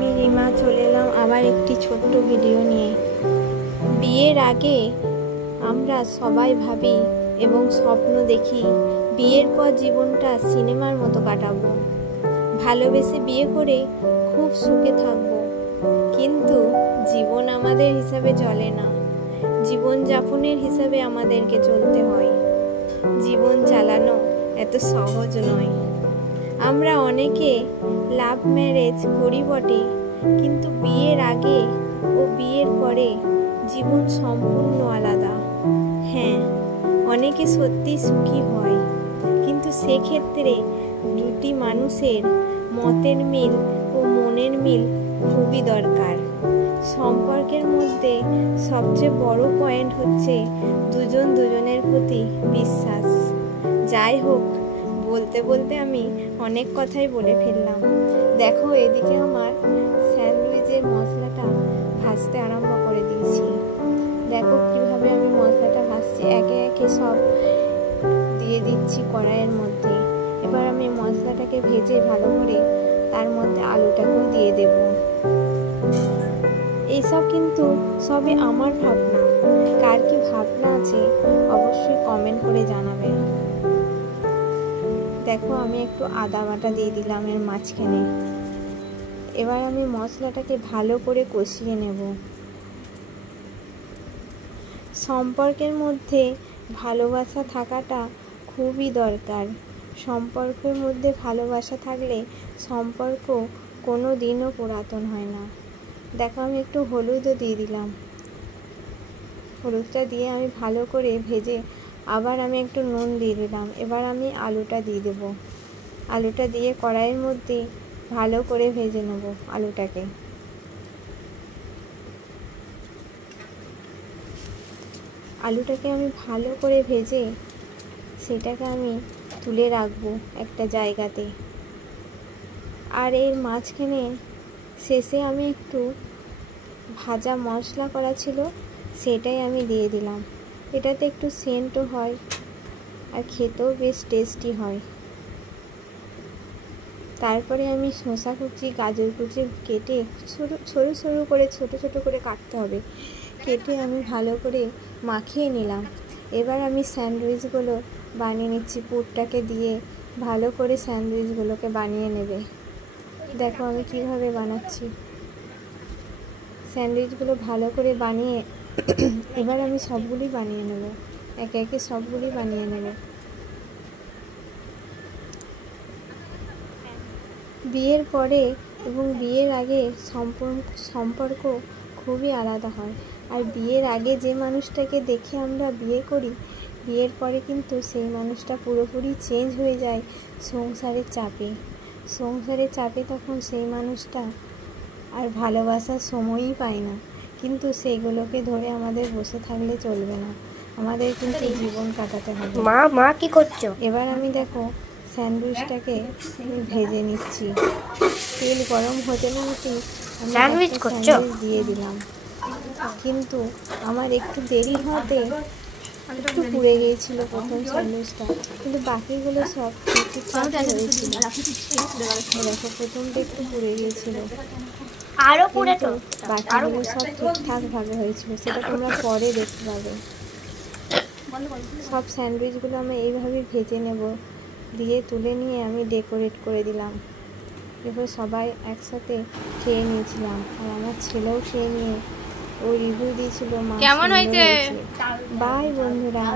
আমি রিমা চলে এলাম আবার একটি ছোট্ট ভিডিও নিয়ে। বিয়ের আগে আমরা সবাই ভাবি এবং স্বপ্ন দেখি বিয়ের পর জীবনটা সিনেমার মতো কাটাবো, ভালোবেসে বিয়ে করে খুব সুখে থাকবো। কিন্তু জীবন আমাদের হিসাবে চলে না, জীবনযাপনের হিসাবে আমাদেরকে চলতে হয়। জীবন চালানো এত সহজ নয়। আমরা অনেকে লাভ ম্যারেজ করি বটে, কিন্তু বিয়ের আগে ও বিয়ের পরে জীবন সম্পূর্ণ আলাদা। হ্যাঁ, অনেকে সত্যি সুখী হয়, কিন্তু সেক্ষেত্রে দুটি মানুষের মতের মিল ও মনের মিল খুবই দরকার। সম্পর্কের মধ্যে সবচেয়ে বড় পয়েন্ট হচ্ছে দুজন দুজনের প্রতি বিশ্বাস। যাই হোক, বলতে বলতে আমি অনেক কথাই বলে ফেললাম। দেখো, এদিকে আমার স্যান্ডউইচের মশলাটা ভাজতে আরম্ভ করে দিয়েছি। দেখো কিভাবে আমি মশলাটা ভাজছি, একে একে সব দিয়ে দিচ্ছি কড়াইয়ের মধ্যে। এবার আমি মশলাটাকে ভেজে ভালো করে তার মধ্যে আলুটাকেও দিয়ে দেব। এইসব কিন্তু সবই আমার ভাবনা, কার কি ভাবনা আছে অবশ্যই কমেন্ট করে জানাবেন। দেখো, আমি একটু আদা বাটা দিয়ে দিলাম এর মাঝখানে। এবার আমি মশলাটাকে ভালো করে কষিয়ে নেব। সম্পর্কের মধ্যে ভালোবাসা থাকাটা খুবই দরকার। সম্পর্কের মধ্যে ভালোবাসা থাকলে সম্পর্ক কোনো দিনও পুরাতন হয় না। দেখো, আমি একটু হলুদও দিয়ে দিলাম। হলুদটা দিয়ে আমি ভালো করে ভেজে আবার আমি একটু নুন দিয়ে দিলাম। এবার আমি আলুটা দিয়ে দেব। আলুটা দিয়ে কড়াইয়ের মধ্যে ভালো করে ভেজে নেব আলুটাকে। আলুটাকে আমি ভালো করে ভেজে সেটাকে আমি তুলে রাখবো একটা জায়গাতে। আর এর মাঝখানে শেষে আমি একটু ভাজা মশলা করা ছিল সেটাই আমি দিয়ে দিলাম। এটাতে একটু সেন্টও হয় আর খেতেও বেশ টেস্টি হয়। তারপরে আমি শসা কুচি, গাজর কুচি কেটে সরু সরু করে ছোট ছোট করে কাটতে হবে। কেটে আমি ভালো করে মাখিয়ে নিলাম। এবার আমি স্যান্ডউইচগুলো বানিয়ে নিচ্ছি। পুরটাকে দিয়ে ভালো করে স্যান্ডউইচগুলোকে বানিয়ে নেবে। দেখো আমি কিভাবে বানাচ্ছি। স্যান্ডউইচগুলো ভালো করে বানিয়ে এবার আমি সবগুলি বানিয়ে নেব, একে একে সবগুলি বানিয়ে নেব। বিয়ের পরে এবং বিয়ের আগে সম্পর্ক খুবই আলাদা হয়। আর বিয়ের আগে যে মানুষটাকে দেখে আমরা বিয়ে করি, বিয়ের পরে কিন্তু সেই মানুষটা পুরোপুরি চেঞ্জ হয়ে যায় সংসারের চাপে। সংসারের চাপে তখন সেই মানুষটা আর ভালোবাসার সময়ই পায় না। কিন্তু সেইগুলোকে ধরে আমাদের বসে থাকলে চলবে না, আমাদের কিন্তু জীবন কাটাতে হবে। মা কি করছো? এবার আমি দেখো স্যান্ডউইচটাকে ভেজে নিচ্ছি। তেল গরম হতে না হতেই আমি স্যান্ডউইচ দিয়ে দিলাম। কিন্তু আমার একটু দেরি হতে একটু পুড়ে গিয়েছিল প্রথম স্যান্ডউইচটা, কিন্তু বাকিগুলো সব ঠিকঠাক হয়েছিল। দেখো, প্রথমটা একটু পুড়ে গিয়েছিল, কিন্তু বাকিগুলো সব ঠিকঠাকভাবে হয়েছিল। সেটা তোমরা পরে দেখতে পাবে। সব স্যান্ডউইচগুলো আমি এইভাবে ভেজে নেব। দিয়ে তুলে নিয়ে আমি ডেকোরেট করে দিলাম। এরপর সবাই একসাথে খেয়ে নিয়েছিলাম। আর আমার ছেলেও খেয়ে নিয়ে ও রিভিউ দিয়েছিল, মা কেমন হয়েছে। বাই বন্ধুরা।